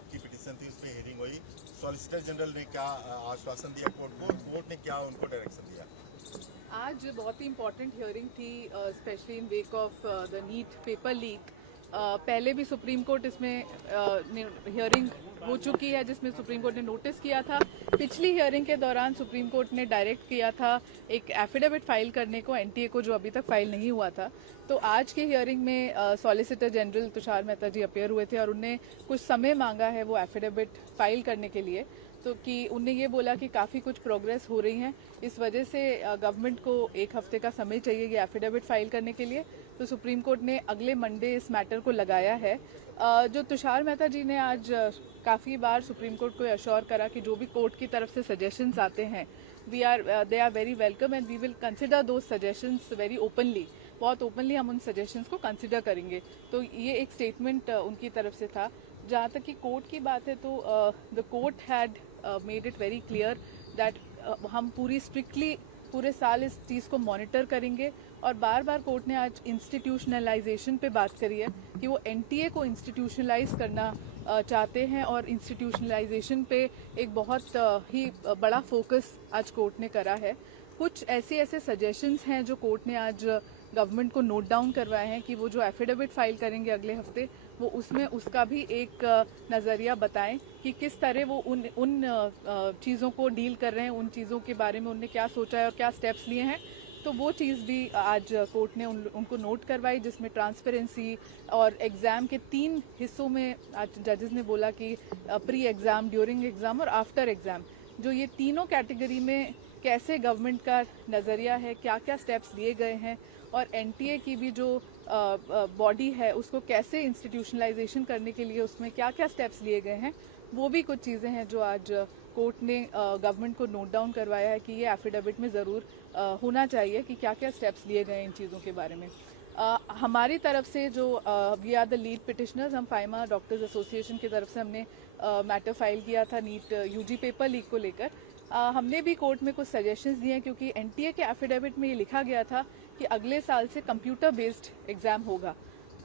आपकी पिटीशन थी उसमें हियरिंग हुई, सॉलिसिटर जनरल ने क्या आश्वासन दिया कोर्ट को, कोर्ट ने क्या उनको डायरेक्शन दिया? आज बहुत ही इम्पॉर्टेंट हियरिंग थी, specially in wake of the NEET paper leak. पहले भी सुप्रीम कोर्ट इसमें हियरिंग हो चुकी है जिसमें सुप्रीम कोर्ट ने नोटिस किया था। पिछली हियरिंग के दौरान सुप्रीम कोर्ट ने डायरेक्ट किया था एक एफिडेविट फाइल करने को एनटीए को, जो अभी तक फाइल नहीं हुआ था। तो आज की हियरिंग में सॉलिसिटर जनरल तुषार मेहता जी अपेयर हुए थे और उनने कुछ समय मांगा है वो एफिडेविट फाइल करने के लिए। तो कि उनने ये बोला कि काफ़ी कुछ प्रोग्रेस हो रही है, इस वजह से गवर्नमेंट को एक हफ्ते का समय चाहिए ये एफिडेविट फाइल करने के लिए। तो सुप्रीम कोर्ट ने अगले मंडे इस मैटर को लगाया है। जो तुषार मेहता जी ने आज काफ़ी बार सुप्रीम कोर्ट को अश्योर करा कि जो भी कोर्ट की तरफ से सजेशंस आते हैं they are very welcome and we will consider those suggestions very openly. बहुत ओपनली हम उन सजेशंस को कंसिडर करेंगे। तो ये एक स्टेटमेंट उनकी तरफ से था। जहाँ तक कि कोर्ट की बात है तो the court had made it very clear that हम स्ट्रिक्टली पूरे साल इस चीज़ को मॉनिटर करेंगे। और बार बार कोर्ट ने आज इंस्टीट्यूशनलाइजेशन पे बात करी है कि वो एनटीए को इंस्टीट्यूशनलाइज करना चाहते हैं और इंस्टीट्यूशनलाइजेशन पे एक बहुत ही बड़ा फोकस आज कोर्ट ने करा है। कुछ ऐसे सजेशंस हैं जो कोर्ट ने आज गवर्नमेंट को नोट डाउन करवाए हैं कि वो जो एफिडेविट फाइल करेंगे अगले हफ्ते वो उसमें उसका भी एक नज़रिया बताएं कि किस तरह वो उन चीज़ों को डील कर रहे हैं, उन चीज़ों के बारे में उनने क्या सोचा है और क्या स्टेप्स लिए हैं। तो वो चीज़ भी आज कोर्ट ने उनको नोट करवाई, जिसमें ट्रांसपेरेंसी और एग्ज़ाम के 3 हिस्सों में आज जजेस ने बोला कि प्री एग्ज़ाम, ड्यूरिंग एग्ज़ाम और आफ्टर एग्ज़ाम, जो ये तीनों कैटेगरी में कैसे गवर्नमेंट का नज़रिया है, क्या क्या स्टेप्स लिए गए हैं और एनटीए की भी जो बॉडी है उसको कैसे इंस्टीट्यूशनलाइजेशन करने के लिए उसमें क्या क्या स्टेप्स लिए गए हैं, वो भी कुछ चीज़ें हैं जो आज कोर्ट ने गवर्नमेंट को नोट डाउन करवाया है कि ये एफिडेविट में ज़रूर होना चाहिए कि क्या क्या स्टेप्स लिए गए इन चीज़ों के बारे में। हमारी तरफ से जो we are the lead petitioners, हम फाइमा डॉक्टर्स एसोसिएशन की तरफ से हमने मैटर फाइल किया था नीट यूजी पेपर लीक को लेकर। हमने भी कोर्ट में कुछ सजेशंस दिए हैं क्योंकि एनटीए के एफिडेविट में ये लिखा गया था कि अगले साल से कंप्यूटर बेस्ड एग्ज़ाम होगा।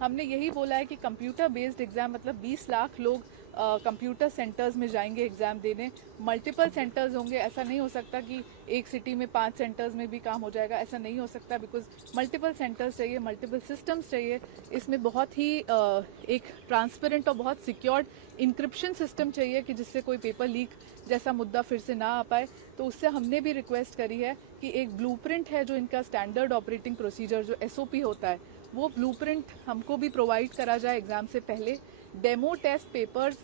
हमने यही बोला है कि कंप्यूटर बेस्ड एग्ज़ाम मतलब 20 लाख लोग कंप्यूटर सेंटर्स में जाएंगे एग्ज़ाम देने। मल्टीपल सेंटर्स होंगे, ऐसा नहीं हो सकता कि एक सिटी में 5 सेंटर्स में भी काम हो जाएगा, ऐसा नहीं हो सकता, बिकॉज मल्टीपल सेंटर्स चाहिए, मल्टीपल सिस्टम्स चाहिए। इसमें बहुत ही एक ट्रांसपेरेंट और बहुत सिक्योर्ड इंक्रिप्शन सिस्टम चाहिए कि जिससे कोई पेपर लीक जैसा मुद्दा फिर से ना आ पाए। तो उससे हमने भी रिक्वेस्ट करी है कि एक ब्लूप्रिंट है जो इनका स्टैंडर्ड ऑपरेटिंग प्रोसीजर जो एसओपी होता है, वो ब्लूप्रिंट हमको भी प्रोवाइड करा जाए एग्जाम से पहले। डेमो टेस्ट पेपर्स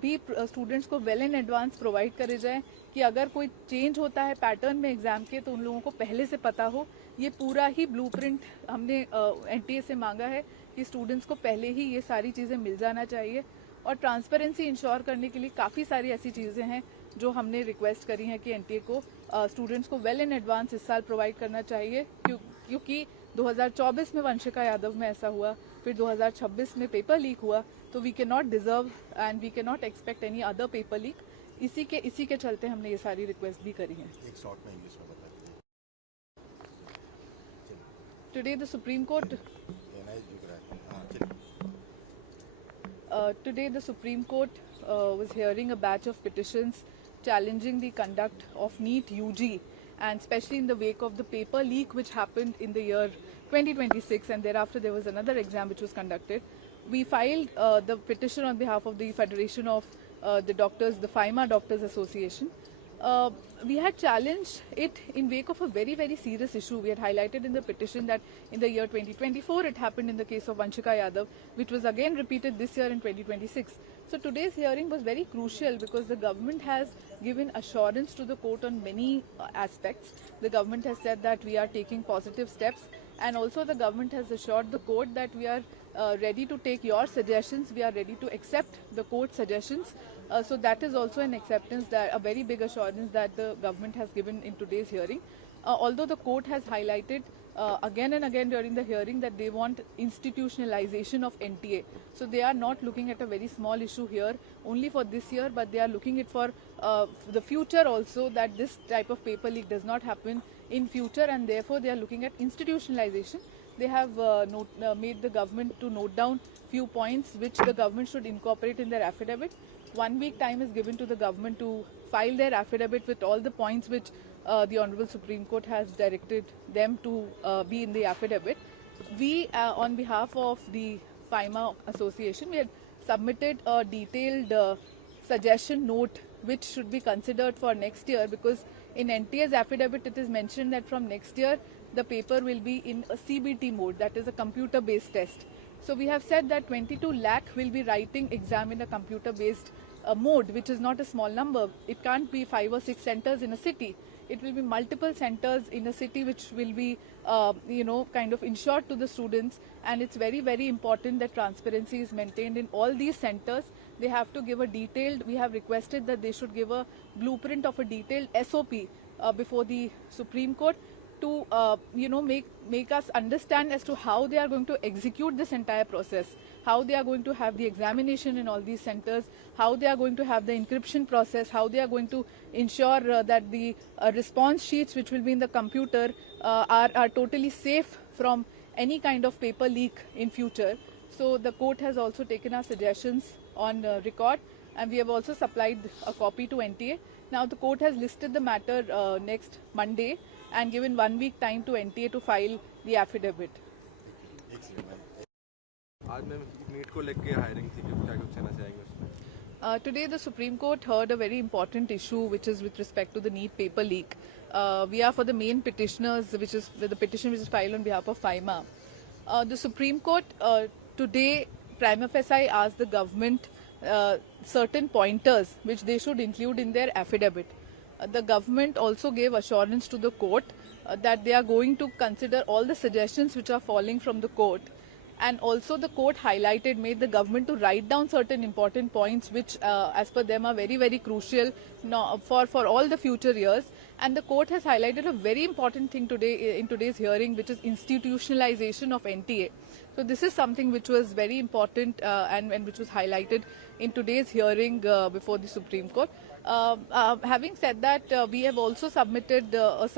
भी स्टूडेंट्स को वेल इन एडवांस प्रोवाइड करे जाए कि अगर कोई चेंज होता है पैटर्न में एग्जाम के तो उन लोगों को पहले से पता हो। ये पूरा ही ब्लूप्रिंट हमने एनटीए से मांगा है कि स्टूडेंट्स को पहले ही ये सारी चीज़ें मिल जाना चाहिए। और ट्रांसपेरेंसी इंश्योर करने के लिए काफ़ी सारी ऐसी चीज़ें हैं जो हमने रिक्वेस्ट करी हैं कि एनटीए को स्टूडेंट्स को वेल इन एडवांस इस साल प्रोवाइड करना चाहिए, क्योंकि 2024 में वंशिका यादव में ऐसा हुआ, फिर 2026 में पेपर लीक हुआ। तो we cannot deserve and we cannot expect any other paper leak. इसी के चलते हमने ये सारी रिक्वेस्ट भी करी है। एक शॉर्ट में इंग्लिश में बताइए। Today the supreme court Today the Supreme Court was hearing a batch of petitions challenging the conduct of NEET UG, and especially in the wake of the paper leak which happened in the year 2026, and thereafter there was another exam which was conducted. We filed the petition on behalf of the Federation of the FIMA Doctors Association. We had challenged it in wake of a very, very serious issue. We had highlighted in the petition that in the year 2024 it happened in the case of Vanshika Yadav, which was again repeated this year in 2026. So today's hearing was very crucial because the government has given assurance to the court on many aspects. The government has said that we are taking positive steps, and also the government has assured the court that we are ready to take your suggestions, we are ready to accept the court suggestions. So that is also an acceptance, that a very big assurance that the government has given in today's hearing. Although the court has highlighted again and again during the hearing that they want institutionalization of NTA. So they are not looking at a very small issue here only for this year, but they are looking it for the future also, that this type of paper leak does not happen in future, and therefore they are looking at institutionalization. they have made the government to note down few points which the government should incorporate in their affidavit. 1 week time is given to the government to file their affidavit with all the points which the Honorable Supreme Court has directed them to be in the affidavit. We, on behalf of the FIMA Association, we had submitted a detailed suggestion note which should be considered for next year, because in NTA's affidavit it is mentioned that from next year the paper will be in a CBT mode, that is a computer based test. So we have said that 22 lakh will be writing exam in a computer based mode, which is not a small number. It can't be 5 or 6 centers in a city. It will be multiple centers in a city which will be kind of ensured to the students, and it's very, very important that transparency is maintained in all these centers. They have to give a detailed, we have requested that they should give a blueprint of a detailed SOP before the Supreme Court to make us understand as to how they are going to execute this entire process, how they are going to have the examination in all these centers, how they are going to have the encryption process, how they are going to ensure that the response sheets which will be in the computer are totally safe from any kind of paper leak in future. So the court has also taken our suggestions on record, and we have also supplied a copy to NTA. Now the court has listed the matter next Monday and given 1 week time to NTA to file the affidavit. आज ma'am NEET को लेके hiring थी, क्या कुछ कहना चाहेंगे उसमें? Today the Supreme Court heard a very important issue which is with respect to the NEET paper leak. We are for the main petitioners, which is the petition which is filed on behalf of FIMA. The Supreme Court today prima facie asked the government certain pointers which they should include in their affidavit. The government also gave assurance to the court that they are going to consider all the suggestions which are falling from the court. And also the court made the government to write down certain important points which as per them are very, very crucial for all the future years. And the court has highlighted a very important thing today in today's hearing, which is institutionalization of NTA. So this is something which was very important and which was highlighted in today's hearing before the Supreme Court. Having said that, we have also submitted a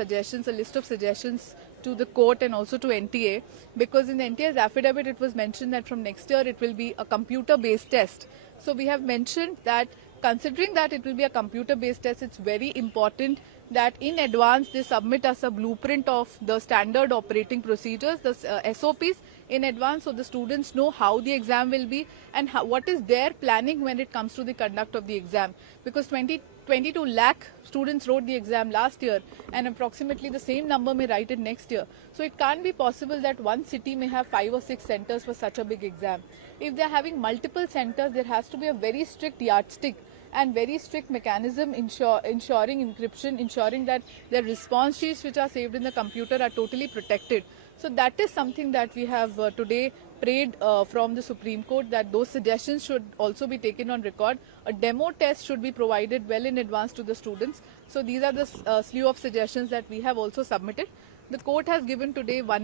list of suggestions to the court and also to NTA, because in the NTA's affidavit it was mentioned that from next year it will be a computer-based test. So we have mentioned that considering that it will be a computer-based test, it's very important that in advance they submit us a blueprint of the standard operating procedures, the SOPs in advance, so the students know how the exam will be and what is their planning when it comes to the conduct of the exam. Because 22 lakh students wrote the exam last year, and approximately the same number may write it next year. So it can't be possible that one city may have 5 or 6 centers for such a big exam. If they're having multiple centers, there has to be a very strict yardstick and very strict mechanism ensuring encryption, ensuring that their response sheets which are saved in the computer are totally protected. So that is something that we have today prayed from the Supreme Court, that those suggestions should also be taken on record. A demo test should be provided well in advance to the students. So these are the slew of suggestions that we have also submitted. The court has given today 1